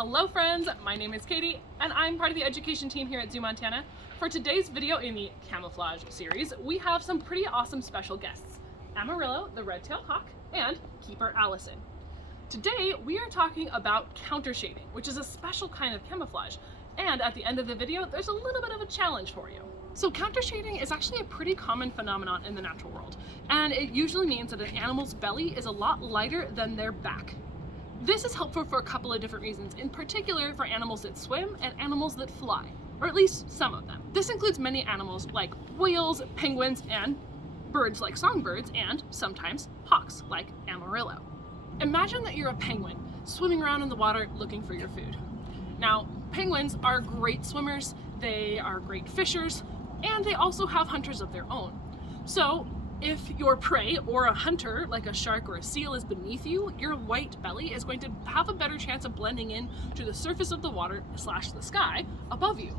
Hello friends, my name is Katie and I'm part of the education team here at ZooMontana. For today's video in the Camouflage series, we have some pretty awesome special guests, Amarillo, the red-tailed hawk, and Keeper Allyson. Today we are talking about countershading, which is a special kind of camouflage. And at the end of the video, there's a little bit of a challenge for you. So countershading is actually a pretty common phenomenon in the natural world, and it usually means that an animal's belly is a lot lighter than their back. This is helpful for a couple of different reasons, in particular for animals that swim and animals that fly, or at least some of them. This includes many animals like whales, penguins, and birds like songbirds, and sometimes hawks like Amarillo. Imagine that you're a penguin swimming around in the water looking for your food. Now, penguins are great swimmers, they are great fishers, and they also have hunters of their own. So if your prey or a hunter like a shark or a seal is beneath you, your white belly is going to have a better chance of blending in to the surface of the water / the sky above you.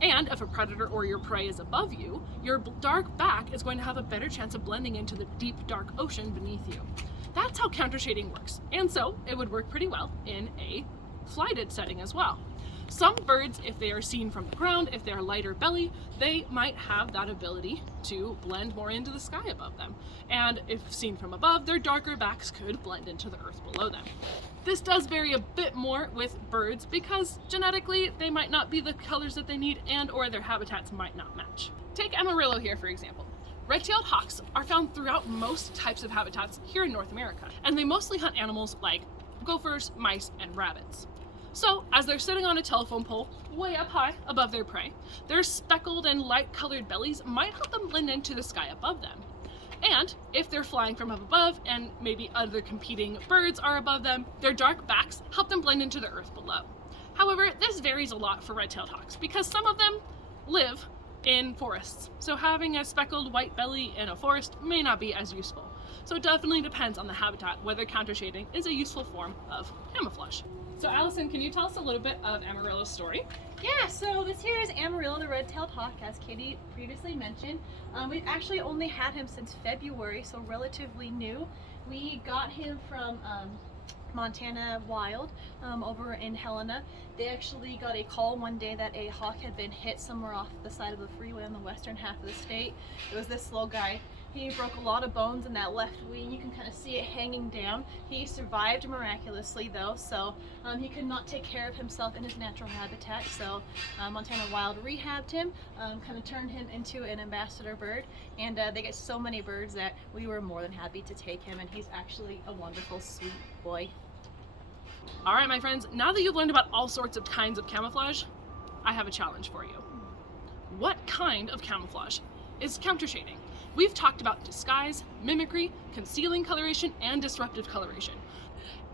And if a predator or your prey is above you, your dark back is going to have a better chance of blending into the deep dark ocean beneath you. That's how countershading works, and so it would work pretty well in a flighted setting as well. Some birds, if they are seen from the ground, if they're lighter belly, they might have that ability to blend more into the sky above them. And if seen from above, their darker backs could blend into the earth below them. This does vary a bit more with birds because genetically they might not be the colors that they need and or their habitats might not match. Take Amarillo here for example. Red-tailed hawks are found throughout most types of habitats here in North America, and they mostly hunt animals like gophers, mice, and rabbits. So, as they're sitting on a telephone pole way up high above their prey, their speckled and light-colored bellies might help them blend into the sky above them. And if they're flying from up above and maybe other competing birds are above them, their dark backs help them blend into the earth below. However, this varies a lot for red-tailed hawks because some of them live in forests. So having a speckled white belly in a forest may not be as useful. So it definitely depends on the habitat whether countershading is a useful form of camouflage. So Allyson, can you tell us a little bit of Amarillo's story? Yeah, so this here is Amarillo, the red-tailed hawk, as Katie previously mentioned. We've actually only had him since February, so relatively new. We got him from Montana Wild over in Helena. They actually got a call one day that a hawk had been hit somewhere off the side of the freeway in the western half of the state. It was this little guy. He broke a lot of bones in that left wing. You can kind of see it hanging down. He survived miraculously though, so he could not take care of himself in his natural habitat, so Montana Wild rehabbed him, kind of turned him into an ambassador bird, and they get so many birds that we were more than happy to take him, and he's actually a wonderful, sweet boy. Alright my friends, now that you've learned about all sorts of kinds of camouflage, I have a challenge for you. What kind of camouflage is countershading? We've talked about disguise, mimicry, concealing coloration, and disruptive coloration.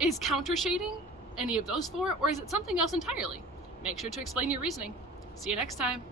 Is countershading any of those four, or is it something else entirely? Make sure to explain your reasoning. See you next time.